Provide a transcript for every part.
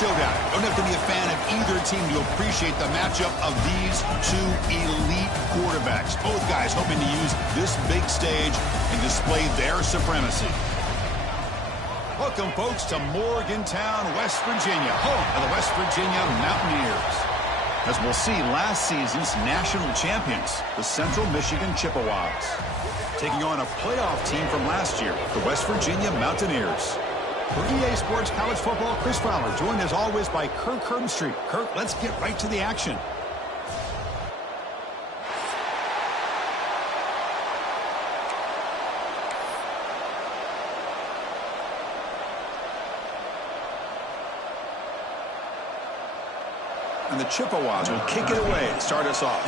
Showdown. Don't have to be a fan of either team to appreciate the matchup of these two elite quarterbacks. Both guys hoping to use this big stage and display their supremacy. Welcome, folks, to Morgantown, West Virginia, home of the West Virginia Mountaineers. As we'll see, last season's national champions, the Central Michigan Chippewas, taking on a playoff team from last year, the West Virginia Mountaineers. For EA Sports College Football, Chris Fowler, joined as always by Kirk Herbstreit. Kirk, let's get right to the action. And the Chippewas will kick it away to start us off.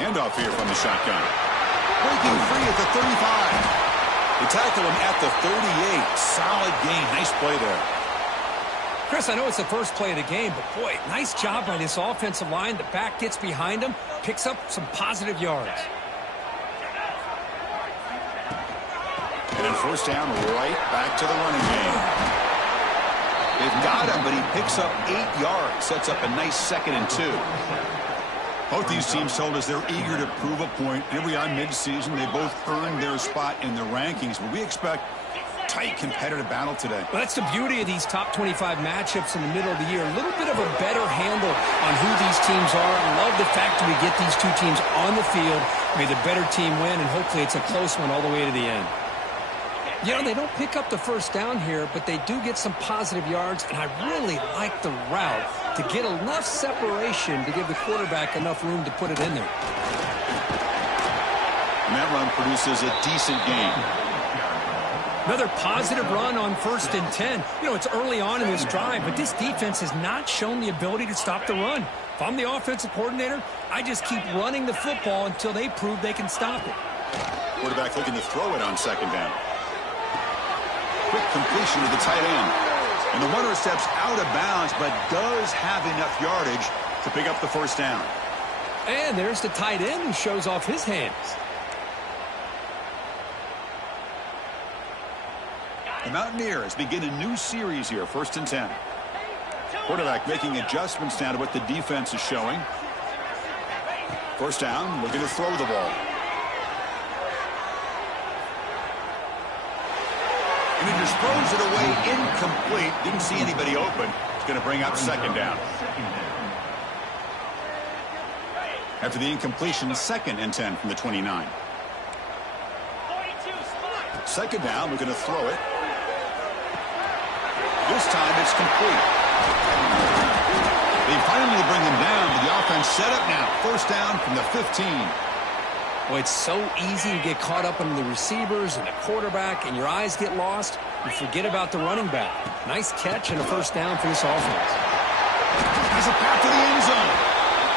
Handoff here from the shotgun. Breaking free at the 35. They tackle him at the 38. Solid gain. Nice play there. Chris, I know it's the first play of the game, but boy, nice job by this offensive line. The back gets behind him, picks up some positive yards. And then first down, right back to the running game. They've got him, but he picks up 8 yards. Sets up a nice 2nd and 2. Both these teams told us they're eager to prove a point. Here we are mid-season. They both earned their spot in the rankings, but we expect tight competitive battle today. Well, that's the beauty of these top 25 matchups in the middle of the year. A little bit of a better handle on who these teams are. I love the fact that we get these two teams on the field. May the better team win, and hopefully it's a close one all the way to the end. You know, they don't pick up the first down here, but they do get some positive yards, and I really like the route to get enough separation to give the quarterback enough room to put it in there. And that run produces a decent gain. Another positive run on 1st and 10. You know, it's early on in this drive, but this defense has not shown the ability to stop the run. If I'm the offensive coordinator, I just keep running the football until they prove they can stop it. Quarterback looking to throw it on 2nd down. Quick completion to the tight end. And the runner steps out of bounds, but does have enough yardage to pick up the first down. And there's the tight end who shows off his hands. The Mountaineers begin a new series here, 1st and 10. Quarterback making adjustments now to what the defense is showing. First down, looking to throw the ball. And he just throws it away incomplete. Didn't see anybody open. It's going to bring up 2nd down. After the incompletion, 2nd and 10 from the 29. 2nd down, we're going to throw it. This time it's complete. They finally bring him down, but the offense set up now. First down from the 15. Well, it's so easy to get caught up in the receivers and the quarterback, and your eyes get lost. You forget about the running back. Nice catch and a first down for this offense. Has a path to the end zone.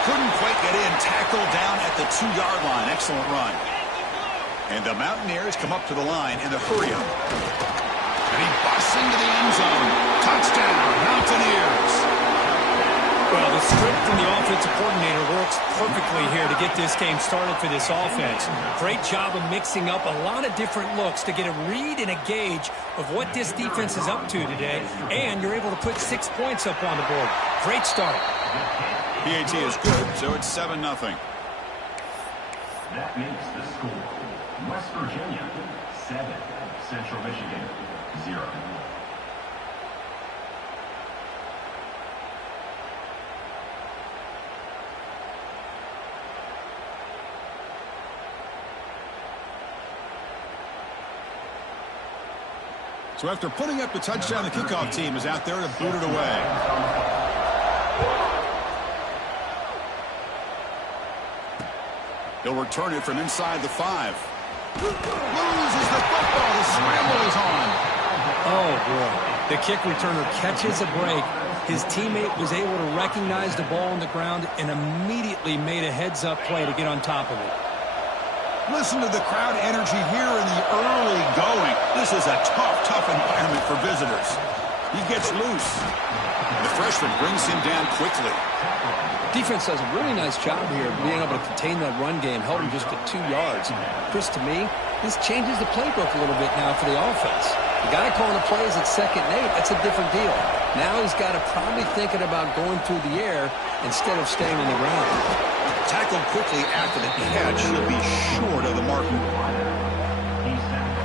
Couldn't quite get in. Tackled down at the 2-yard line. Excellent run. And the Mountaineers come up to the line in a hurry-up. And he busts into the end zone. Touchdown, Mountaineers. Well, the script from the offensive coordinator works perfectly here to get this game started for this offense. Great job of mixing up a lot of different looks to get a read and a gauge of what this defense is up to today, and you're able to put 6 points up on the board. Great start. PAT is good, so it's 7-0. That makes the score West Virginia 7, Central Michigan 0. So after putting up the touchdown, the kickoff team is out there to boot it away. He'll return it from inside the 5. Loses the football. The scramble is on. Oh, boy. The kick returner catches a break. His teammate was able to recognize the ball on the ground and immediately made a heads-up play to get on top of it. Listen to the crowd energy here in the early going. This is a tough environment for visitors. He gets loose. The freshman brings him down quickly. Defense does a really nice job here of being able to contain that run game, held him just at 2 yards. Chris, to me, this changes the playbook a little bit now for the offense. The guy calling the plays at 2nd and 8, that's a different deal. Now he's got to probably thinking about going through the air instead of staying on the ground. Tackled quickly after the catch. He'll be short of the mark.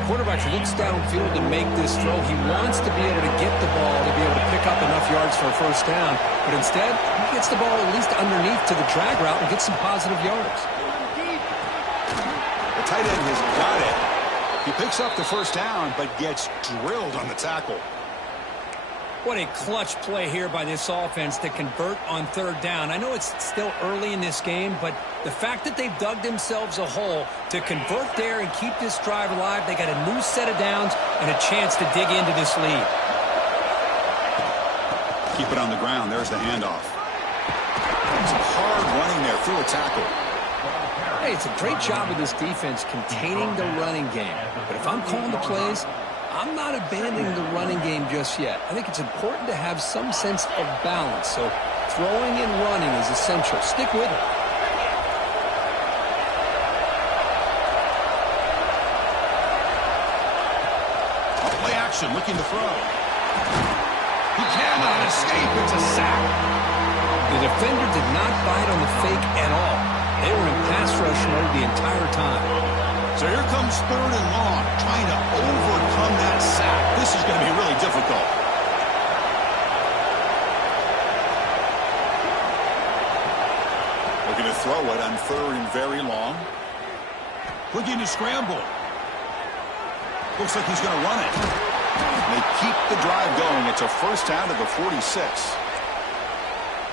Quarterback looks downfield to make this throw. He wants to be able to get the ball to be able to pick up enough yards for a first down. But instead, he gets the ball at least underneath to the drag route and gets some positive yards. The tight end has got it. He picks up the first down, but gets drilled on the tackle. What a clutch play here by this offense to convert on 3rd down. I know it's still early in this game, but the fact that they've dug themselves a hole to convert there and keep this drive alive, they got a new set of downs and a chance to dig into this lead. Keep it on the ground. There's the handoff. Some hard running there through a tackle. Hey, it's a great job of this defense containing the running game. But if I'm calling the plays, I'm not abandoning the running game just yet. I think it's important to have some sense of balance. So throwing and running is essential. Stick with it. Play action, looking to throw. He cannot escape. It's a sack. The defender did not bite on the fake at all. They were in pass rush mode the entire time. So here comes 3rd and long, trying to overcome that sack. This is going to be really difficult. Looking to throw it on 3rd and very long. Looking to scramble. Looks like he's going to run it. They keep the drive going. It's a first down to the 46.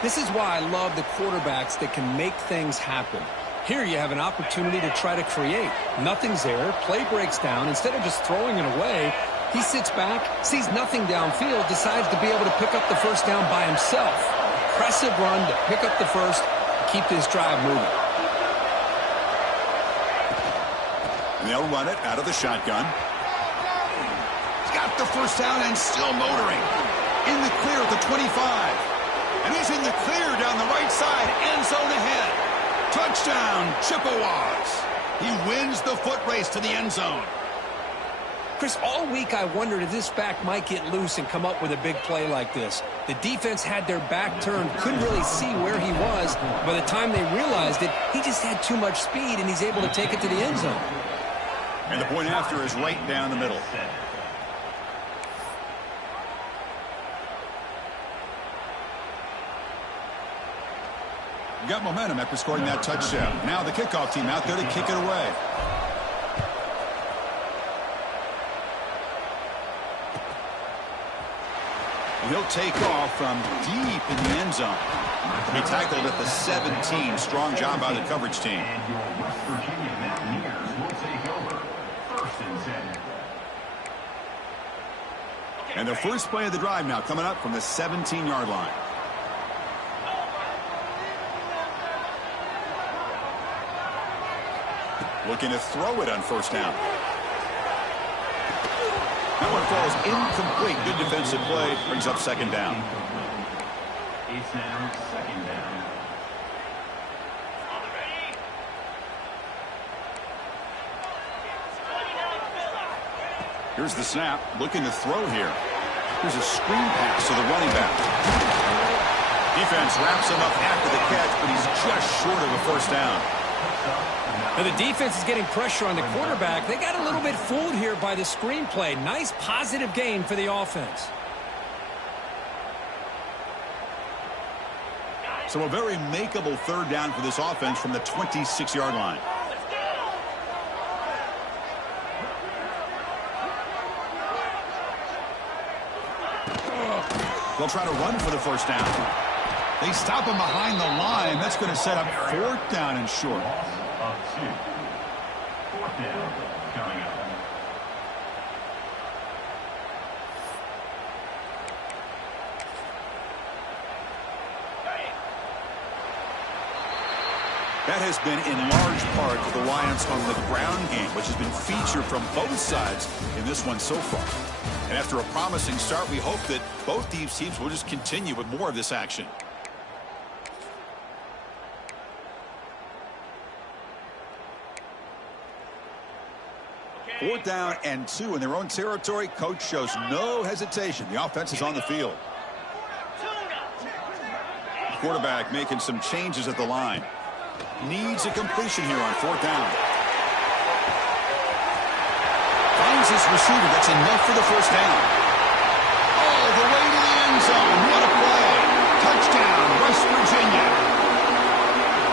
This is why I love the quarterbacks that can make things happen. Here you have an opportunity to try to create. Nothing's there. Play breaks down. Instead of just throwing it away, he sits back, sees nothing downfield, decides to be able to pick up the first down by himself. Impressive run to pick up the first, keep this drive moving. And they'll run it out of the shotgun. He's got the first down and still motoring. In the clear at the 25. And he's in the clear down the right side, end zone ahead. Touchdown, Chippewas. He wins the foot race to the end zone. Chris, all week I wondered if this back might get loose and come up with a big play like this. The defense had their back turned, couldn't really see where he was. By the time they realized it, he just had too much speed, and he's able to take it to the end zone. And the point after is right down the middle. Got momentum after scoring that touchdown. Now the kickoff team out there to kick it away. And he'll take off from deep in the end zone. He tackled at the 17. Strong job by the coverage team. And your West Virginia Mountaineers will take over 1st and 10. And the first play of the drive now coming up from the 17-yard line. Looking to throw it on first down. That one falls incomplete. Good defensive play. Brings up 2nd down. It's now 2nd down. Here's the snap. Looking to throw here. Here's a screen pass to the running back. Defense wraps him up after the catch, but he's just short of a first down. Now the defense is getting pressure on the quarterback. They got a little bit fooled here by the screenplay. Nice positive gain for the offense. So a very makeable 3rd down for this offense from the 26-yard line. They'll try to run for the first down. They stop him behind the line. That's going to set up 4th down and short. Loss of 2. 4th down coming up. That has been in large part the reliance on the ground game, which has been featured from both sides in this one so far. And after a promising start, we hope that both these teams will just continue with more of this action. Fourth down and 2 in their own territory. Coach shows no hesitation. The offense is on the field. Quarterback making some changes at the line. Needs a completion here on 4th down. Finds his receiver. That's enough for the first down. All the way to the end zone. What a play. Touchdown, West Virginia.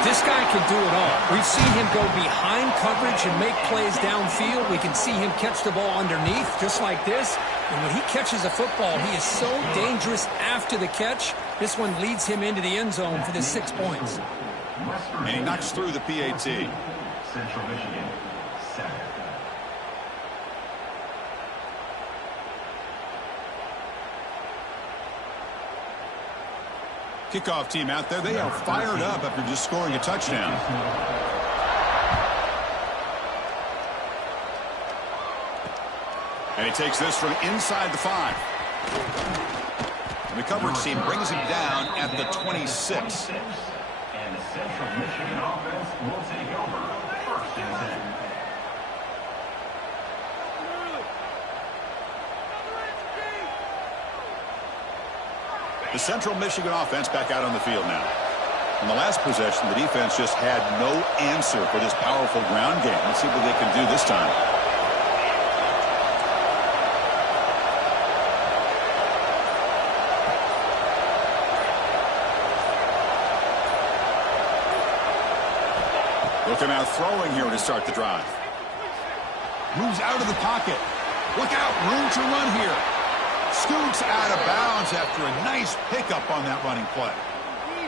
This guy can do it all. We've seen him go behind coverage and make plays downfield. We can see him catch the ball underneath, just like this. And when he catches a football, he is so dangerous after the catch. This one leads him into the end zone for the 6 points. And he knocks through the PAT. Central Michigan, 7. Kickoff team out there. They are fired up after just scoring a touchdown. And he takes this from inside the 5. And the coverage team brings him down at the 26. And the Central Michigan offense will take over 1st and 10. The Central Michigan offense back out on the field now. In the last possession, the defense just had no answer for this powerful ground game. Let's see what they can do this time. Looking out throwing here to start the drive. Moves out of the pocket. Look out, room to run here. Scoots out of bounds after a nice pickup on that running play.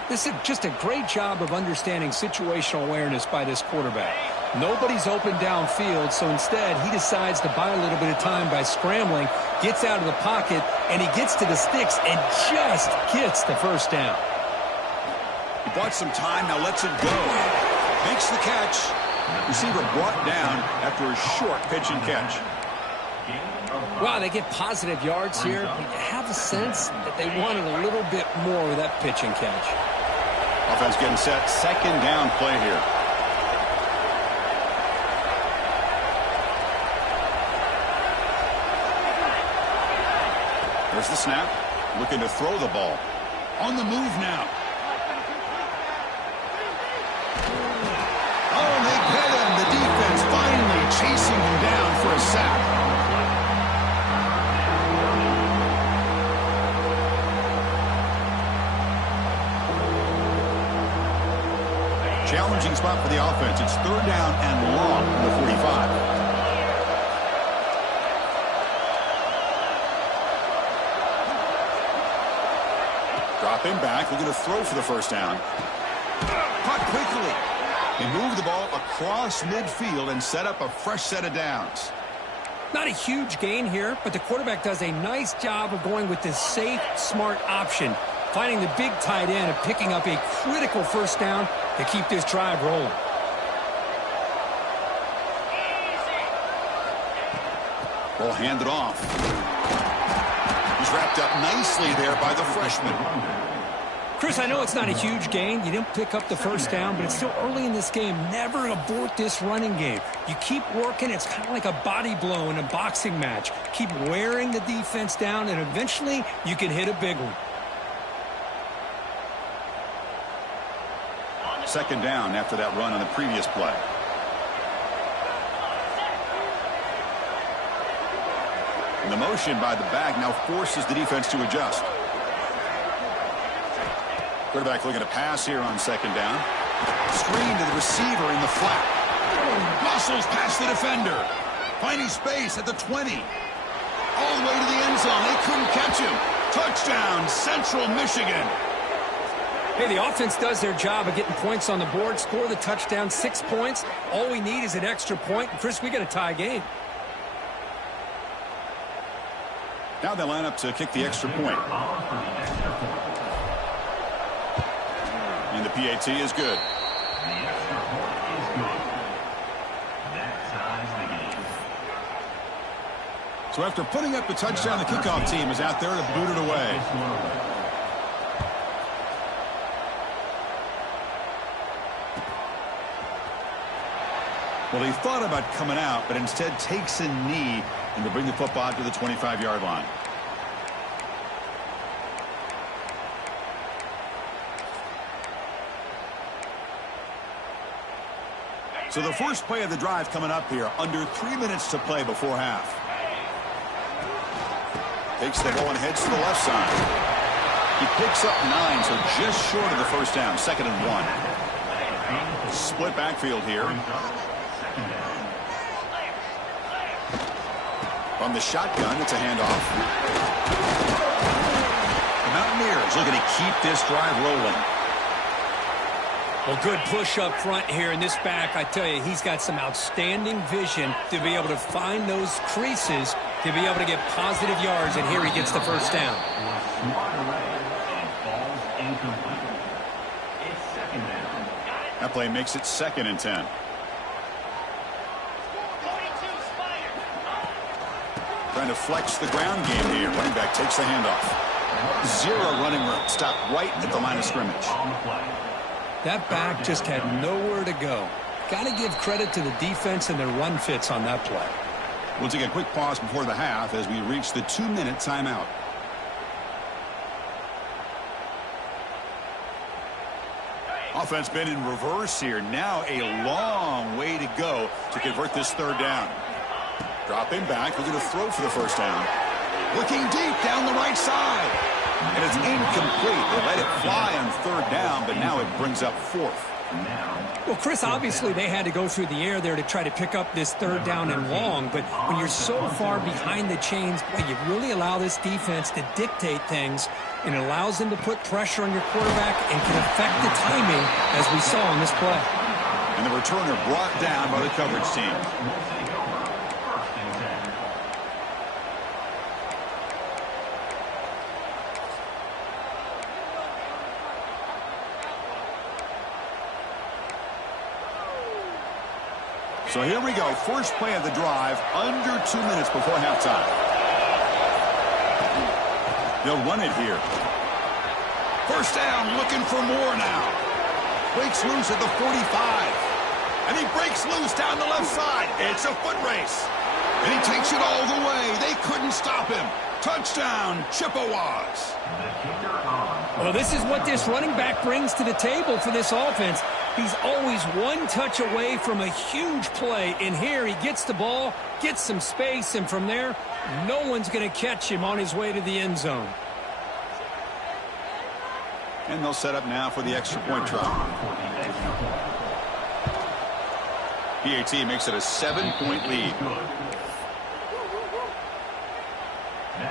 This is just a great job of understanding situational awareness by this quarterback. Nobody's open downfield, so instead he decides to buy a little bit of time by scrambling, gets out of the pocket, and he gets to the sticks and just gets the first down. He bought some time, now lets it go. Makes the catch. Receiver brought down after a short pitch and catch. Wow, they get positive yards here. But you have a sense that they wanted a little bit more with that pitch and catch. Offense getting set. 2nd down play here. There's the snap. Looking to throw the ball. On the move now. Oh, they get him. The defense finally chasing him down for a sack. Challenging spot for the offense. It's 3rd down and long on the 45. Dropping back, looking to throw for the first down. Caught quickly. They move the ball across midfield and set up a fresh set of downs. Not a huge gain here, but the quarterback does a nice job of going with this safe, smart option, finding the big tight end and picking up a critical first down to keep this drive rolling. Ball handed off. He's wrapped up nicely there by the freshman. Chris, I know it's not a huge gain. You didn't pick up the first down, but it's still early in this game. Never abort this running game. You keep working. It's kind of like a body blow in a boxing match. Keep wearing the defense down, and eventually you can hit a big one. 2nd down after that run on the previous play. And the motion by the back now forces the defense to adjust. Quarterback looking to pass here on 2nd down. Screen to the receiver in the flat. Muscles past the defender. Finding space at the 20. All the way to the end zone. They couldn't catch him. Touchdown, Central Michigan. Hey, the offense does their job of getting points on the board, score the touchdown, 6 points. All we need is an extra point. And Chris, we got a tie game. Now they line up to kick the extra point. And the PAT is good. The extra point is good. That ties the game. So after putting up the touchdown, the kickoff team is out there to boot it away. Well, he thought about coming out, but instead takes a knee and to bring the football to the 25-yard line. So the first play of the drive coming up here, under 3 minutes to play before half. Takes the ball and heads to the left side. He picks up 9, so just short of the first down, 2nd and 1. Split backfield here. From the shotgun, it's a handoff. The Mountaineers looking to keep this drive rolling. Well, good push up front here in this back. I tell you, he's got some outstanding vision to be able to find those creases, to be able to get positive yards, and here he gets the first down. That play makes it 2nd and 10. Trying to flex the ground game here. Running back takes the handoff. 0 running room. Stop right at the line of scrimmage. That back just had nowhere to go. Got to give credit to the defense and their run fits on that play. We'll take a quick pause before the half as we reach the 2-minute timeout. Offense been in reverse here. Now a long way to go to convert this 3rd down. Dropping back, looking to throw for the first down. Looking deep down the right side. And it's incomplete. They let it fly on 3rd down, but now it brings up 4th. Well, Chris, obviously they had to go through the air there to try to pick up this 3rd down and long, but when you're so far behind the chains, boy, you really allow this defense to dictate things, and it allows them to put pressure on your quarterback and can affect the timing, as we saw in this play. And the returner brought down by the coverage team. So here we go. First play of the drive, under 2 minutes before halftime. They'll run it here. First down, looking for more now. Breaks loose at the 45. And he breaks loose down the left side. It's a foot race. And he takes it all the way. They couldn't stop him. Touchdown, Chippewas. Well, this is what this running back brings to the table for this offense. He's always one touch away from a huge play. And here he gets the ball, gets some space, and from there, no one's going to catch him on his way to the end zone. And they'll set up now for the extra point try. PAT makes it a 7-point lead.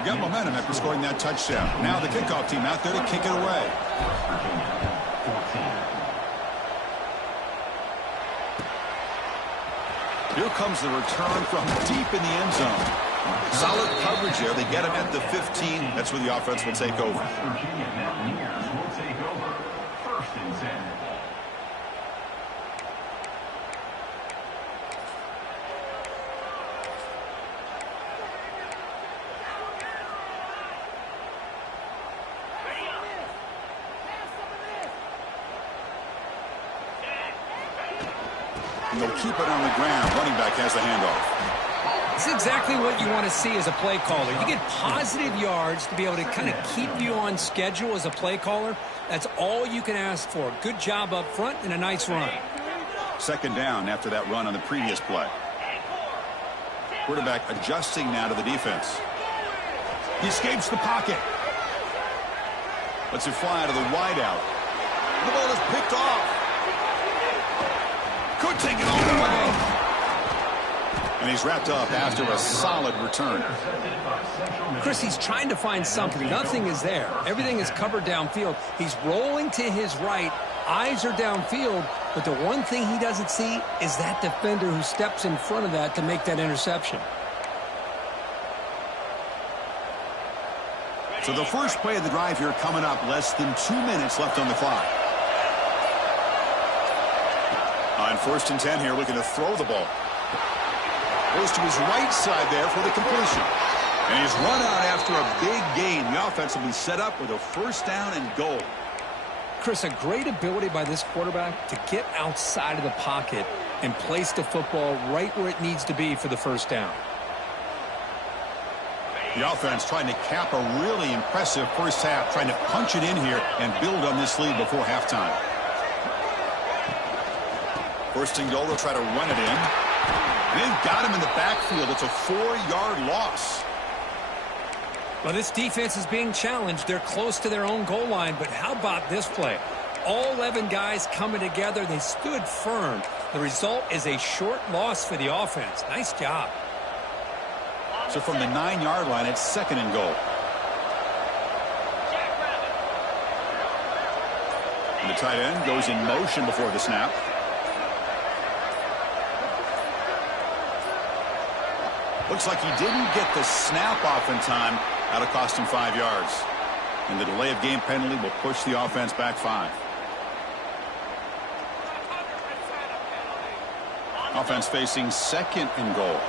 Got momentum after scoring that touchdown. Now the kickoff team out there to kick it away. Here comes the return from deep in the end zone. Solid coverage there. They get him at the 15. That's where the offense will take over. First and 10. And they'll keep it on the ground. Running back has the handoff. This is exactly what you want to see as a play caller. You get positive yards to be able to kind of keep you on schedule as a play caller. That's all you can ask for. Good job up front and a nice run. Second down after that run on the previous play. Quarterback adjusting now to the defense. He escapes the pocket. Lets it fly to the wideout. The ball is picked off. Could take it all the way. And he's wrapped up after a solid return. Chris, he's trying to find something. Nothing is there. Everything is covered downfield. He's rolling to his right. Eyes are downfield. But the one thing he doesn't see is that defender who steps in front of that to make that interception. So the first play of the drive here coming up. Less than 2 minutes left on the clock. On 1st and 10 here, looking to throw the ball. Goes to his right side there for the completion. And he's run out after a big gain. The offense will be set up with a 1st down and goal. Chris, a great ability by this quarterback to get outside of the pocket and place the football right where it needs to be for the 1st down. The offense trying to cap a really impressive first half, trying to punch it in here and build on this lead before halftime. 1st and goal, they'll try to run it in. And they've got him in the backfield. It's a 4-yard loss. Well, this defense is being challenged. They're close to their own goal line, but how about this play? All 11 guys coming together. They stood firm. The result is a short loss for the offense. Nice job. So from the 9-yard line, it's 2nd and goal. And the tight end goes in motion before the snap. Looks like he didn't get the snap off in time. That'll cost him 5 yards. And the delay of game penalty will push the offense back 5. Offense facing 2nd and goal.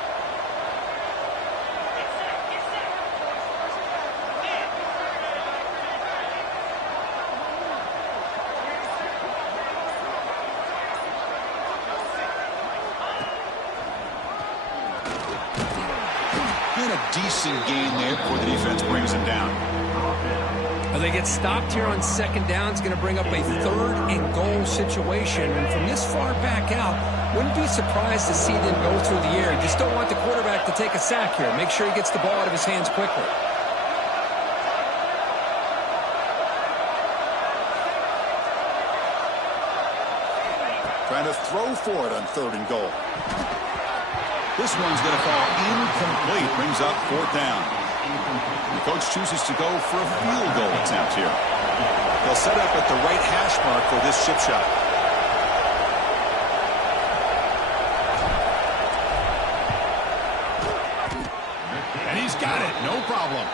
Decent gain there before the defense brings him down. Well, they get stopped here on 2nd down. It's going to bring up a 3rd and goal situation. And from this far back out, wouldn't be surprised to see them go through the air. You just don't want the quarterback to take a sack here. Make sure he gets the ball out of his hands quickly. Trying to throw for it on 3rd and goal. This one's going to fall incomplete. Brings up 4th down. The coach chooses to go for a field goal attempt here. They'll set up at the right hash mark for this chip shot. And he's got it. No problem.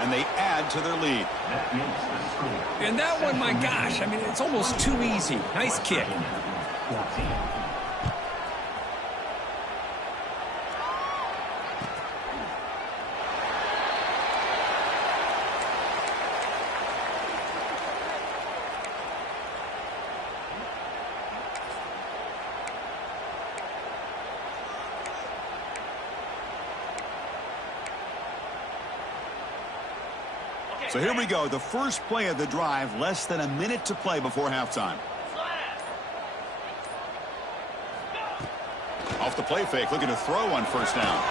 And they add to their lead. And that one, my gosh, I mean, it's almost too easy. Nice kick. So here we go, the first play of the drive, less than a minute to play before halftime. Off the play fake, looking to throw on 1st down.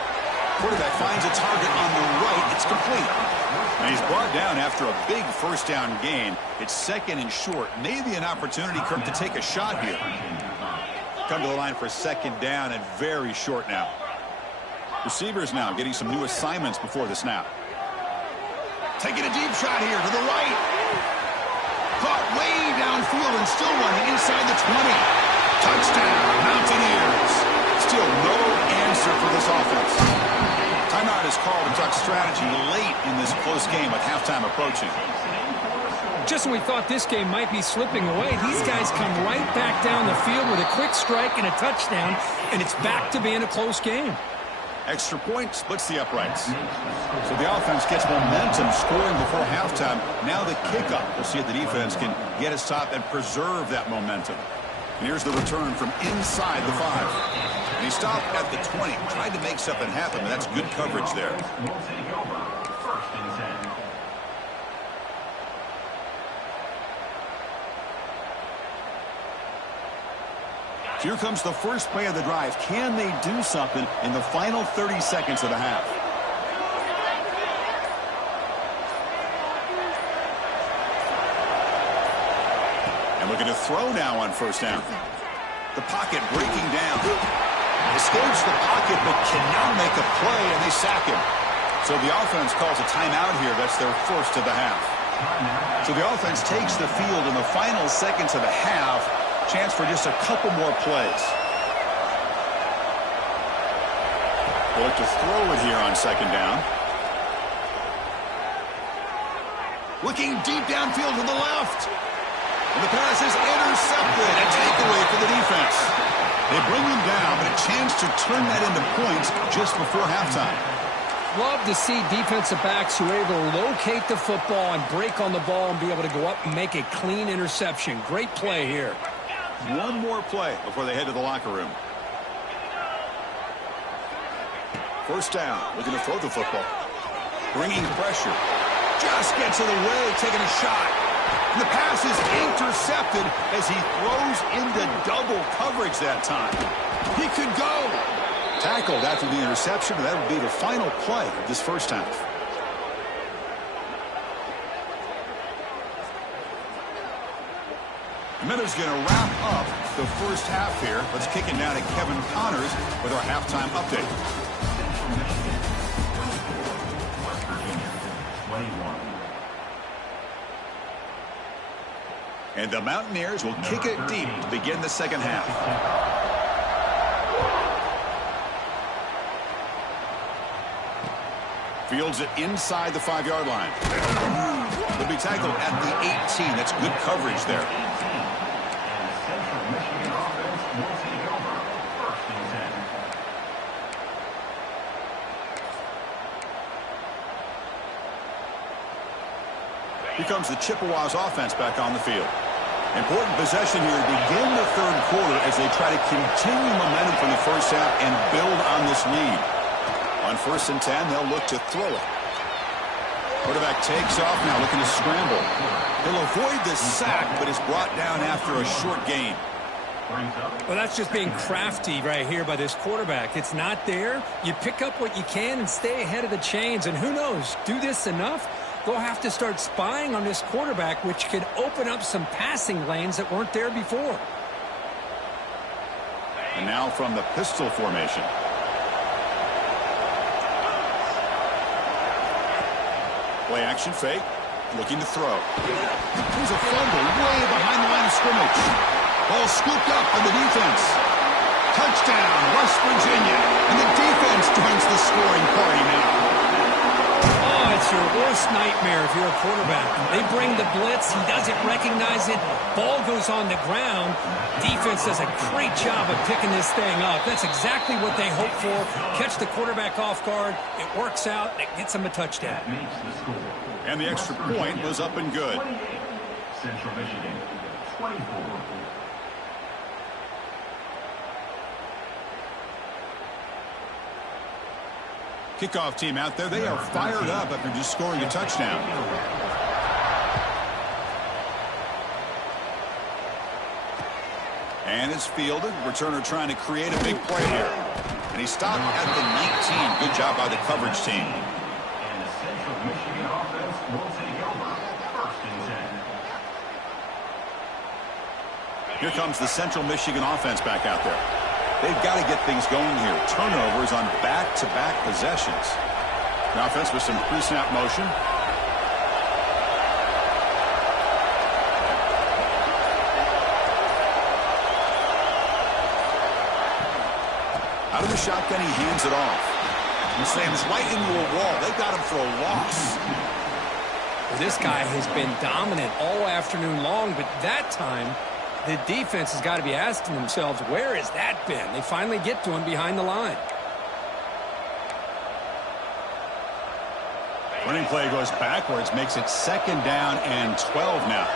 Quarterback finds a target on the right. It's complete. And he's brought down after a big 1st down gain. It's 2nd and short. Maybe an opportunity, Kirk, to take a shot here. Come to the line for 2nd down and very short now. Receivers now getting some new assignments before the snap. Taking a deep shot here to the right. Caught way downfield and still running inside the 20. Touchdown, Mountaineers. Still no answer for this offense. Timeout is called to talk strategy late in this close game with halftime approaching. Just when we thought this game might be slipping away, these guys come right back down the field with a quick strike and a touchdown, and it's back to being a close game. Extra point splits the uprights. So the offense gets momentum scoring before halftime. Now the kickoff. We'll see if the defense can get a stop and preserve that momentum. And here's the return from inside the 5. And he stopped at the 20. Tried to make something happen, but that's good coverage there. Here comes the first play of the drive. Can they do something in the final 30 seconds of the half? And looking to throw now on 1st down. The pocket breaking down. Escapes the pocket, but cannot make a play, and they sack him. So the offense calls a timeout here. That's their first of the half. So the offense takes the field in the final seconds of the half. Chance for just a couple more plays. They'll look to throw it here on second down. Looking deep downfield to the left. And the pass is intercepted. A takeaway for the defense. They bring him down, but a chance to turn that into points just before halftime. Love to see defensive backs who are able to locate the football and break on the ball and be able to go up and make a clean interception. Great play here. One more play before they head to the locker room. First down, looking to throw the football. Bringing pressure. Just gets in the way, taking a shot. And the pass is intercepted as he throws into double coverage that time. He could go. Tackled after the interception, and that would be the final play of this first half. And that is going to wrap up the first half here. Let's kick it now to Kevin Connors with our halftime update. West Virginia, 21. And the Mountaineers will kick it deep to begin the second half. Fields it inside the 5-yard line. He'll be tackled at the 18. That's good coverage there. And Central Michigan offense will take over. First and 10. Here comes the Chippewas offense back on the field. Important possession here to begin the third quarter as they try to continue momentum from the first half and build on this lead. On first and 10, they'll look to throw it. Quarterback takes off now, looking to scramble. He'll avoid the sack, but is brought down after a short gain. Well, that's just being crafty right here by this quarterback. It's not there. You pick up what you can and stay ahead of the chains. And who knows, do this enough, they'll have to start spying on this quarterback, which could open up some passing lanes that weren't there before. And now from the pistol formation. Play action fake, looking to throw. There's a fumble way behind the line of scrimmage. Ball scooped up on the defense. Touchdown, West Virginia. And the defense joins the scoring party now. Oh, it's your worst nightmare if you're a quarterback. They bring the blitz. He doesn't recognize it. Ball goes on the ground. Defense does a great job of picking this thing up. That's exactly what they hope for. Catch the quarterback off guard. It works out. It gets him a touchdown. And the extra point was up and good. Central Michigan, 24. Kickoff team out there, they are fired up after just scoring a touchdown. And it's fielded. Returner trying to create a big play here. And he stopped at the 19. Good job by the coverage team. And the Central Michigan offense will take over. First and 10. Here comes the Central Michigan offense back out there. They've got to get things going here. Turnovers on back-to-back possessions. The offense with some pre-snap motion. Out of the shotgun, he hands it off. He slams right into a wall. They got him for a loss. Well, this guy has been dominant all afternoon long, but that time, the defense has got to be asking themselves, where has that been? They finally get to him behind the line. Running play goes backwards, makes it second down and 12 now.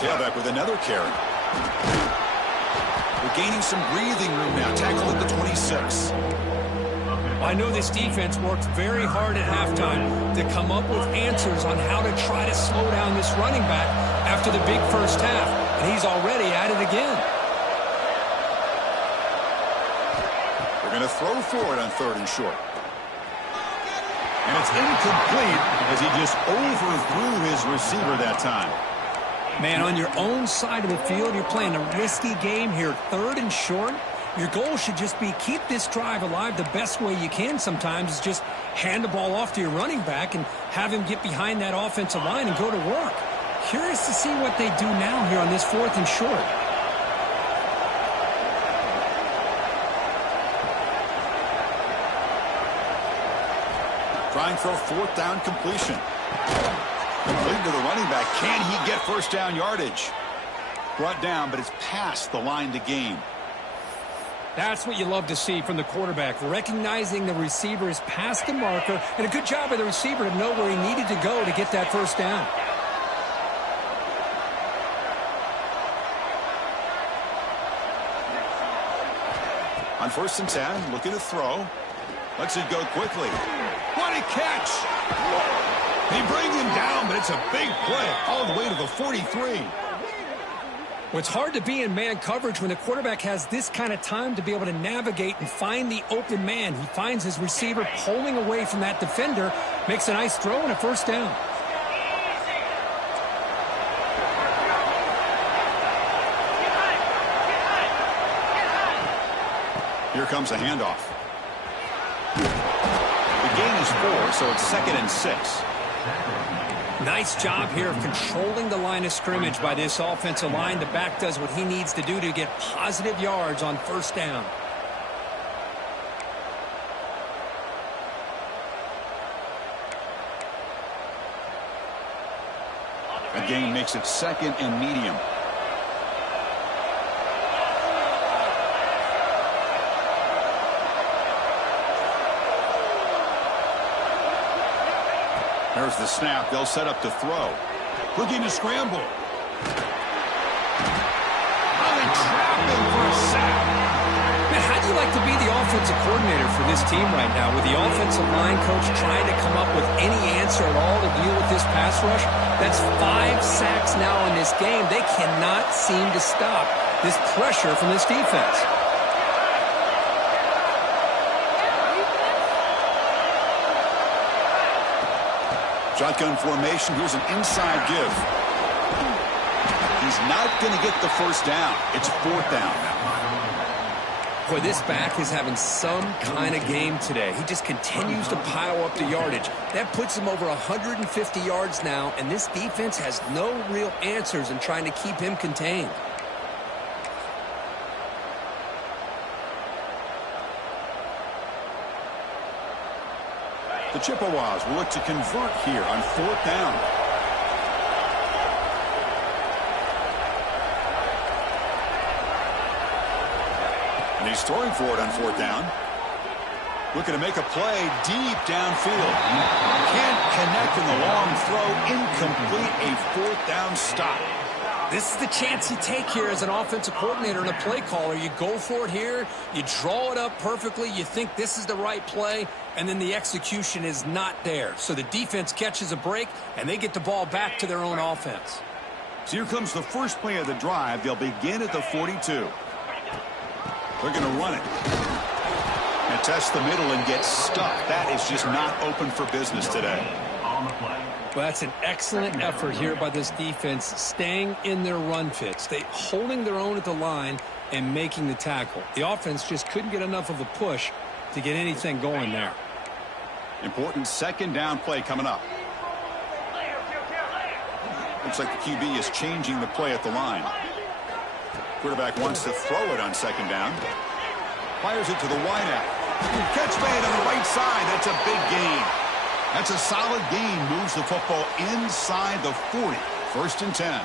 Tailback with another carry. We're gaining some breathing room now. Tackle at the 26. I know this defense worked very hard at halftime to come up with answers on how to try to slow down this running back after the big first half, and he's already at it again. They're going to throw for it on third and short. And it's incomplete as he just overthrew his receiver that time. Man, on your own side of the field, you're playing a risky game here, 3rd and short. Your goal should just be keep this drive alive the best way you can sometimes is just hand the ball off to your running back and have him get behind that offensive line and go to work. Curious to see what they do now here on this 4th and short. Trying for a 4th down completion. Complete to the running back. Can he get first down yardage? Brought down, but it's past the line to gain. That's what you love to see from the quarterback, recognizing the receiver is past the marker, and a good job by the receiver to know where he needed to go to get that first down. On 1st and 10, looking to throw. Lets it go quickly. What a catch! They bring him down, but it's a big play all the way to the 43. Well, it's hard to be in man coverage when the quarterback has this kind of time to be able to navigate and find the open man. He finds his receiver pulling away from that defender, makes a nice throw and a first down. Here comes a handoff. The gain is 4, so it's 2nd and 6. Nice job here of controlling the line of scrimmage by this offensive line. The back does what he needs to do to get positive yards on first down. A gain makes it 2nd and medium. There's the snap. They'll set up to throw. Looking to scramble. Oh, they trap him for a sack. Man, how'd you like to be the offensive coordinator for this team right now with the offensive line coach trying to come up with any answer at all to deal with this pass rush? That's 5 sacks now in this game. They cannot seem to stop this pressure from this defense. Shotgun formation. Here's an inside give. He's not going to get the first down. It's 4th down. Boy, this back is having some kind of game today. He just continues to pile up the yardage. That puts him over 150 yards now, and this defense has no real answers in trying to keep him contained. The Chippewas will look to convert here on 4th down. And he's throwing for it on 4th down. Looking to make a play deep downfield. Can't connect in the long throw. Incomplete. A 4th down stop. This is the chance you take here as an offensive coordinator and a play caller. You go for it here. You draw it up perfectly. You think this is the right play, and then the execution is not there. So the defense catches a break, and they get the ball back to their own offense. So here comes the first play of the drive. They'll begin at the 42. They're going to run it. And test the middle and get stuck. That is just not open for business today. Well, that's an excellent effort here by this defense, staying in their run fits. They holding their own at the line and making the tackle. The offense just couldn't get enough of a push to get anything going there. Important 2nd down play coming up. Looks like the QB is changing the play at the line. Quarterback wants to throw it on 2nd down. Fires it to the wideout. Catch made on the right side. That's a big gain. That's a solid gain. Moves the football inside the 40. 1st and 10.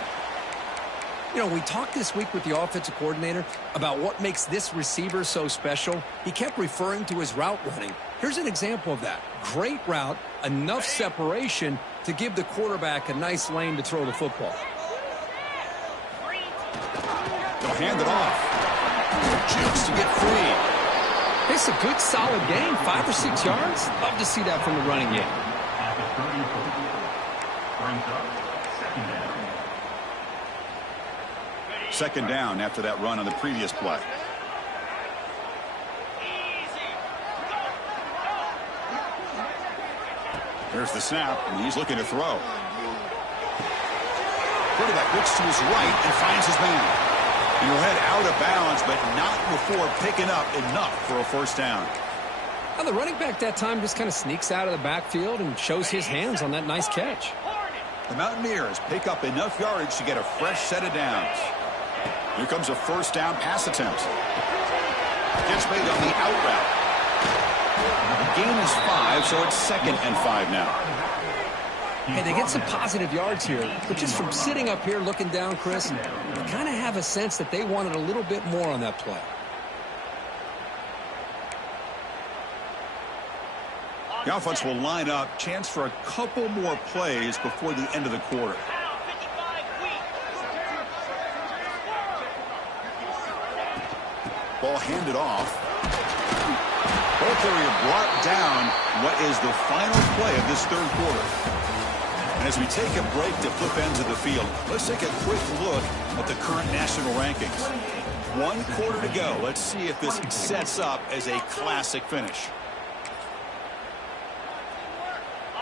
You know, we talked this week with the offensive coordinator about what makes this receiver so special. He kept referring to his route running. Here's an example of that. Great route, enough separation to give the quarterback a nice lane to throw the football. They'll hand it off. Jukes to get free. It's a good, solid game, 5 or 6 yards. Love to see that from the running game. Second down after that run on the previous play. There's the snap, and he's looking to throw. quarterback looks to his right and finds his man. And he'll head out of bounds, but not before picking up enough for a first down. Now, the running back that time just kind of sneaks out of the backfield and shows his hands on that nice catch. The Mountaineers pick up enough yardage to get a fresh set of downs. Here comes a first down pass attempt. Gets made on the out route. The gain is 5, so it's 2nd and 5 now. Hey, they get some positive yards here, but just from sitting up here looking down, Chris, you kind of have a sense that they wanted a little bit more on that play. The offense will line up, chance for a couple more plays before the end of the quarter. Ball handed off. Ball carrier brought down what is the final play of this third quarter. And as we take a break to flip ends of the field, let's take a quick look at the current national rankings. 1 quarter to go. Let's see if this sets up as a classic finish.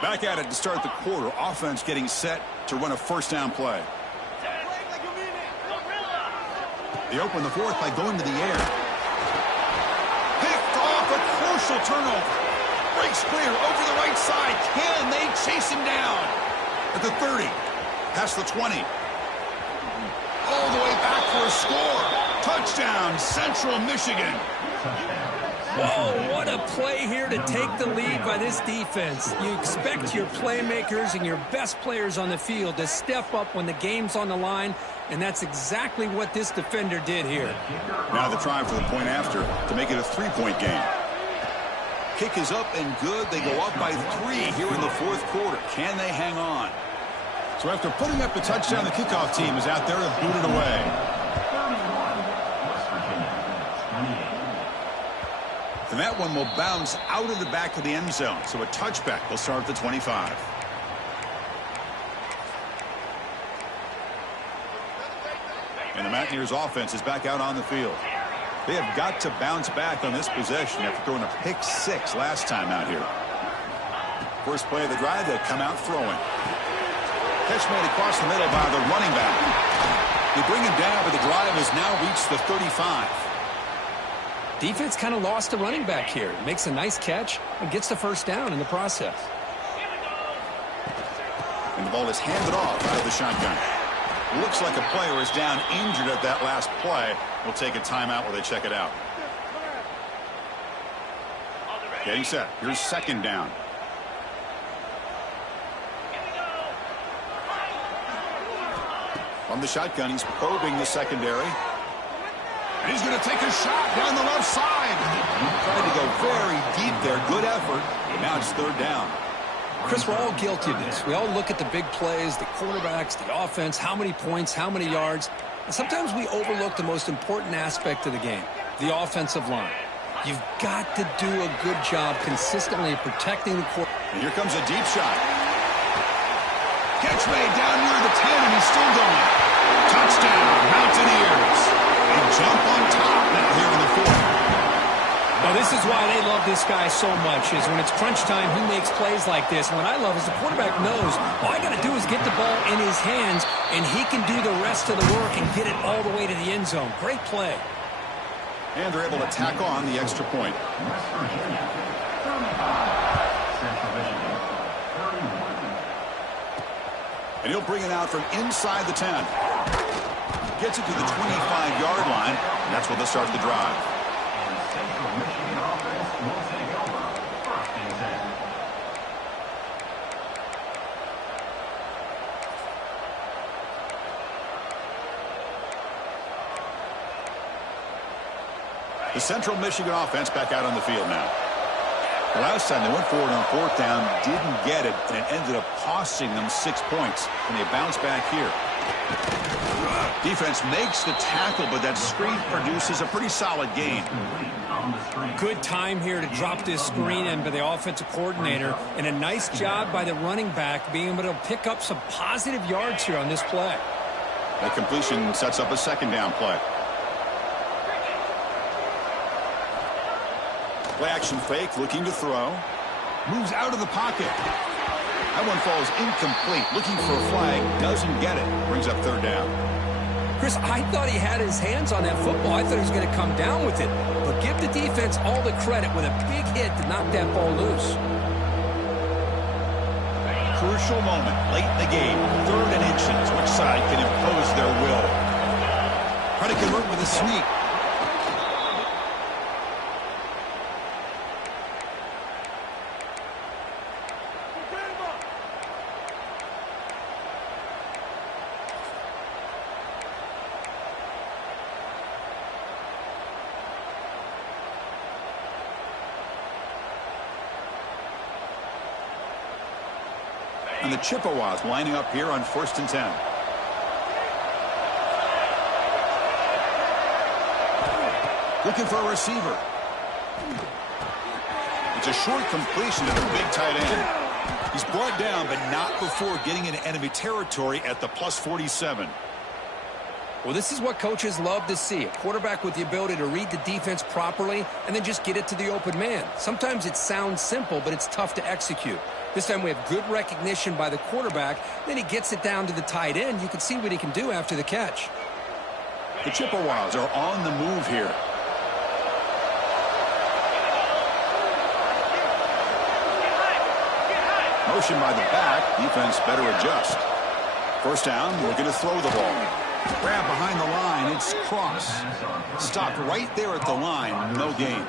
Back at it to start the quarter. Offense getting set to run a first down play. They open the fourth by going to the air. Picked off, a crucial turnover. Breaks clear over the right side. Can they chase him down? At the 30. Past the 20. All the way back for a score. Touchdown, Central Michigan. Whoa, what a play here to take the lead by this defense. You expect your playmakers and your best players on the field to step up when the game's on the line, and that's exactly what this defender did here. Now the try for the point after to make it a 3-point game. Kick is up and good. They go up by 3 here in the fourth quarter. Can they hang on? So after putting up the touchdown, the kickoff team is out there to boot it away. And that one will bounce out of the back of the end zone. So a touchback will start at the 25. And the Mountaineers offense is back out on the field. They have got to bounce back on this possession after throwing a pick 6 last time out here. First play of the drive, they'll come out throwing. Catch made across the middle by the running back. They bring him down, but the drive has now reached the 35. Defense kind of lost the running back here. Makes a nice catch and gets the first down in the process. And the ball is handed off out of the shotgun. Looks like a player is down injured at that last play. We'll take a timeout while they check it out. Getting set. Here's second down. From the shotgun, he's probing the secondary. And he's going to take a shot down the left side. Tried to go very deep there. Good effort. Now it's third down. Chris, we're all guilty of this. We all look at the big plays, the quarterbacks, the offense, how many points, how many yards. And sometimes we overlook the most important aspect of the game, the offensive line. You've got to do a good job consistently protecting the quarterback. And here comes a deep shot. Catch made down near the 10, and he's still going. Touchdown, Mountaineers. They jump on top now here in the fourth. Well, this is why they love this guy so much, is when it's crunch time, he makes plays like this. And what I love is the quarterback knows all I got to do is get the ball in his hands, and he can do the rest of the work and get it all the way to the end zone. Great play. And they're able to tack on the extra point. And he'll bring it out from inside the 10. Gets it to the 25-yard line, and that's where they'll start the drive. The Central Michigan offense back out on the field now. Last time they went forward on fourth down, didn't get it, and it ended up costing them 6 points. And they bounce back here. Defense makes the tackle, but that screen produces a pretty solid gain. Good time here to drop this screen in by the offensive coordinator, and a nice job by the running back being able to pick up some positive yards here on this play. That completion sets up a second down play. Play action fake, looking to throw. Moves out of the pocket. That one falls incomplete. Looking for a flag. Doesn't get it. Brings up third down. Chris, I thought he had his hands on that football. I thought he was going to come down with it. But give the defense all the credit with a big hit to knock that ball loose. Crucial moment late in the game. 3rd and inches. Which side can impose their will? Try to convert with a sneak. And the Chippewas lining up here on 1st and 10. Looking for a receiver. It's a short completion to the big tight end. He's brought down, but not before getting into enemy territory at the +47. Well, this is what coaches love to see. A quarterback with the ability to read the defense properly and then just get it to the open man. Sometimes it sounds simple, but it's tough to execute. This time we have good recognition by the quarterback. Then he gets it down to the tight end. You can see what he can do after the catch. The Chippewas are on the move here. Motion by the back. Defense better adjust. 1st down. We're going to throw the ball. Grab behind the line. It's Cross. Stopped right there at the line. No gain.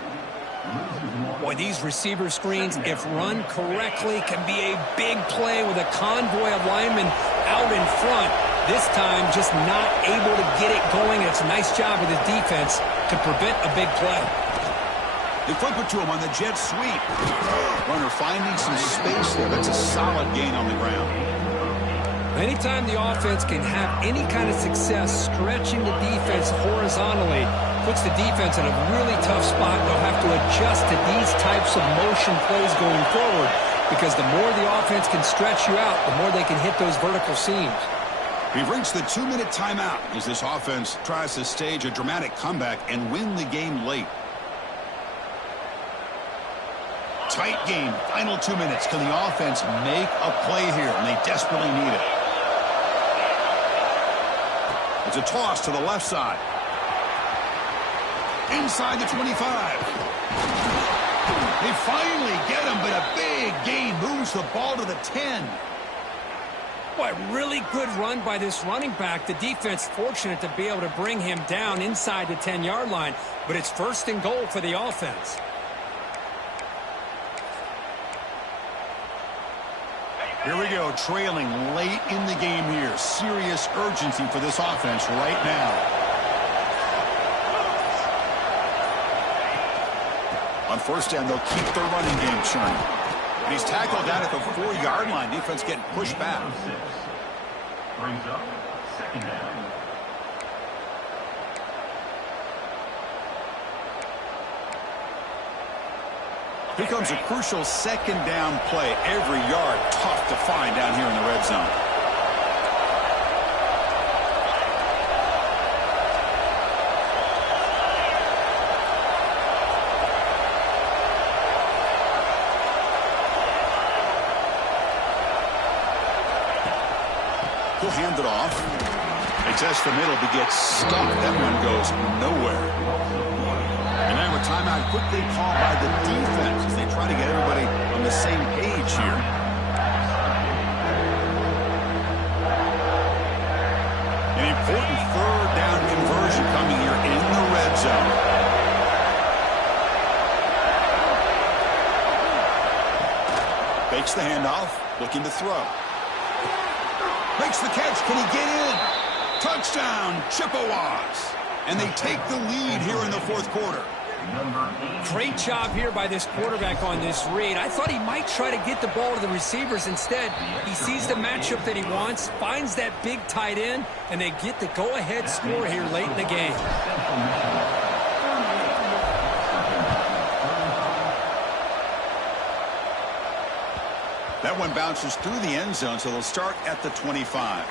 Boy, these receiver screens, if run correctly, can be a big play with a convoy of linemen out in front. This time, just not able to get it going. It's a nice job of the defense to prevent a big play. They flip it to him on the jet sweep. Runner finding some space there. That's a solid gain on the ground. Anytime the offense can have any kind of success stretching the defense horizontally, puts the defense in a really tough spot. They'll have to adjust to these types of motion plays going forward because the more the offense can stretch you out, the more they can hit those vertical seams. We've reached the 2-minute timeout as this offense tries to stage a dramatic comeback and win the game late. Tight game. Final 2 minutes. Can the offense make a play here? And they desperately need it. It's a toss to the left side. Inside the 25. They finally get him, but a big gain moves the ball to the 10. Boy, really good run by this running back. The defense fortunate to be able to bring him down inside the 10-yard line, but it's 1st and goal for the offense. Here we go, trailing late in the game here. Serious urgency for this offense right now. On 1st down, they'll keep their running game churning. And he's tackled down at the 4-yard line. Defense getting pushed back. Brings up 2nd down. Here comes a crucial 2nd down play. Every yard tough to find down here in the red zone. He'll hand it off. They test the middle but gets stuck. That one goes nowhere. And now a timeout quickly called by the defense as they try to get everybody on the same page here. An important 3rd down conversion coming here in the red zone. Fakes the handoff, looking to throw. Makes the catch. Can he get in? Touchdown, Chippewas. And they take the lead here in the 4th quarter. Great job here by this quarterback on this read. I thought he might try to get the ball to the receivers. Instead, he sees the matchup that he wants, finds that big tight end, and they get the go-ahead score here late in the game. That one bounces through the end zone, so they'll start at the 25.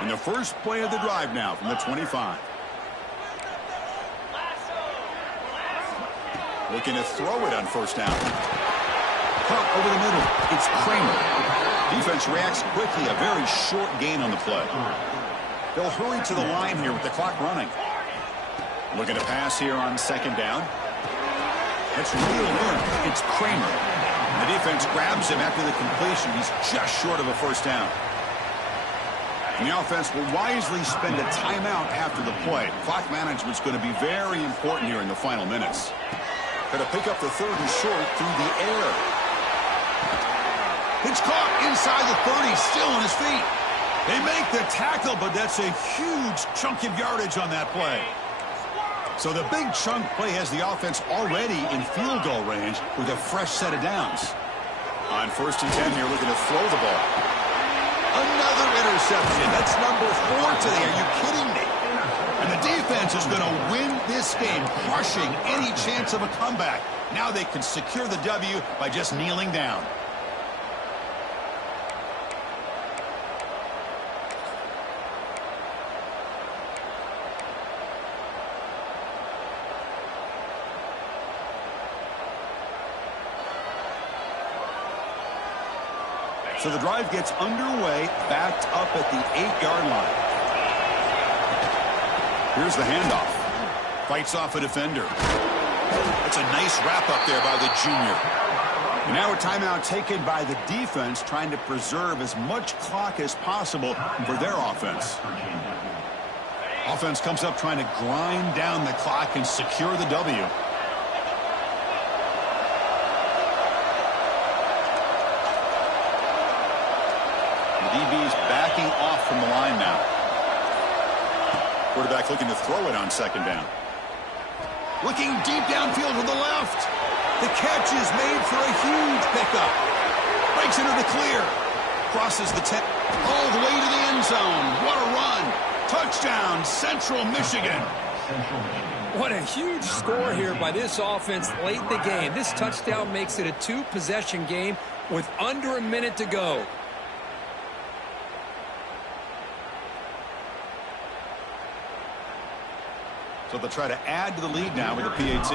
And the first play of the drive now from the 25. Looking to throw it on first down. Caught over the middle. It's Kramer. Defense reacts quickly. A very short gain on the play. They'll hurry to the line here with the clock running. Looking to pass here on second down. That's real in. It's Kramer. The defense grabs him after the completion. He's just short of a first down. And the offense will wisely spend a timeout after the play. Clock management's going to be very important here in the final minutes. Going to pick up the third and short through the air. It's caught inside the 30, still on his feet. They make the tackle, but that's a huge chunk of yardage on that play. So the big chunk play has the offense already in field goal range with a fresh set of downs. On first and 10 here, looking to throw the ball. Another interception. That's number 4 today. Are you kidding me? And the defense is going to win this game, crushing any chance of a comeback. Now they can secure the W by just kneeling down. So the drive gets underway, backed up at the 8-yard line. Here's the handoff. Fights off a defender. It's a nice wrap up there by the junior. And now a timeout taken by the defense, trying to preserve as much clock as possible for their offense. Offense comes up trying to grind down the clock and secure the W. DB's backing off from the line now. Quarterback looking to throw it on second down. Looking deep downfield to the left. The catch is made for a huge pickup. Breaks into the clear. Crosses the 10. All the way to the end zone. What a run. Touchdown, Central Michigan. What a huge score here by this offense late in the game. This touchdown makes it a 2-possession game with under a minute to go. So they'll try to add to the lead now with a PAT.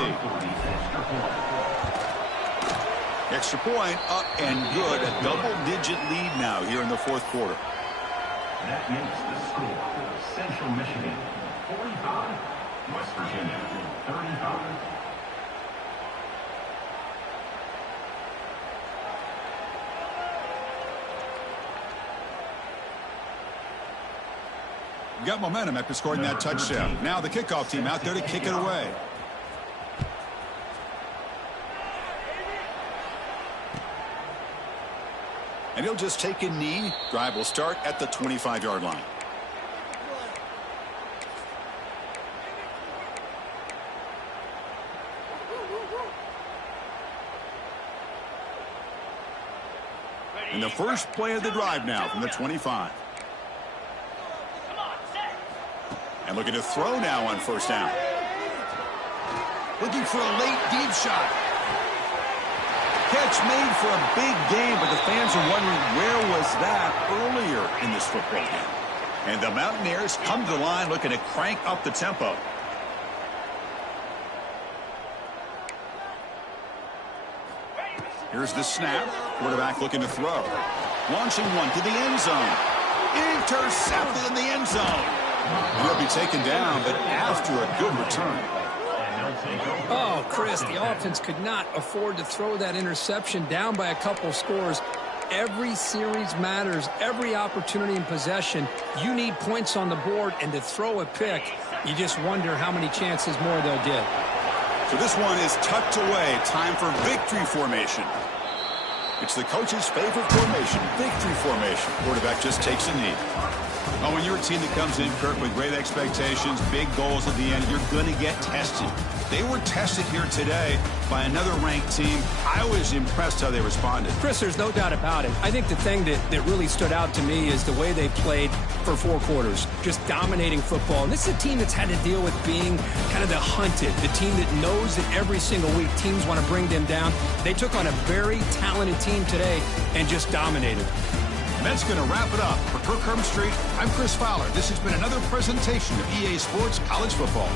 Extra point up and good. A double-digit lead now here in the fourth quarter. That makes the score Central Michigan 45, West Virginia 35. Got momentum after scoring that touchdown. Now the kickoff team out there to kick it away. And he'll just take a knee. Drive will start at the 25-yard line. And the first play of the drive now from the 25. And looking to throw now on first down. Looking for a late deep shot. Catch made for a big game, but the fans are wondering where was that earlier in this football game. And the Mountaineers come to the line looking to crank up the tempo. Here's the snap. Quarterback looking to throw. Launching one to the end zone. Intercepted in the end zone. And he'll be taken down, but after a good return. Oh, Chris, the offense could not afford to throw that interception down by a couple scores. Every series matters. Every opportunity in possession, you need points on the board, and to throw a pick, you just wonder how many chances more they'll get. So this one is tucked away. Time for victory formation. It's the coach's favorite formation, victory formation. Quarterback just takes a knee. Oh, when you're a team that comes in, Kirk, with great expectations, big goals at the end, you're going to get tested. They were tested here today by another ranked team. I was impressed how they responded. Chris, there's no doubt about it. I think the thing that really stood out to me is the way they played for 4 quarters, just dominating football. And this is a team that's had to deal with being kind of the hunted, the team that knows that every single week teams want to bring them down. They took on a very talented team today and just dominated. And that's going to wrap it up. For Kirk Street, I'm Chris Fowler. This has been another presentation of EA Sports College Football.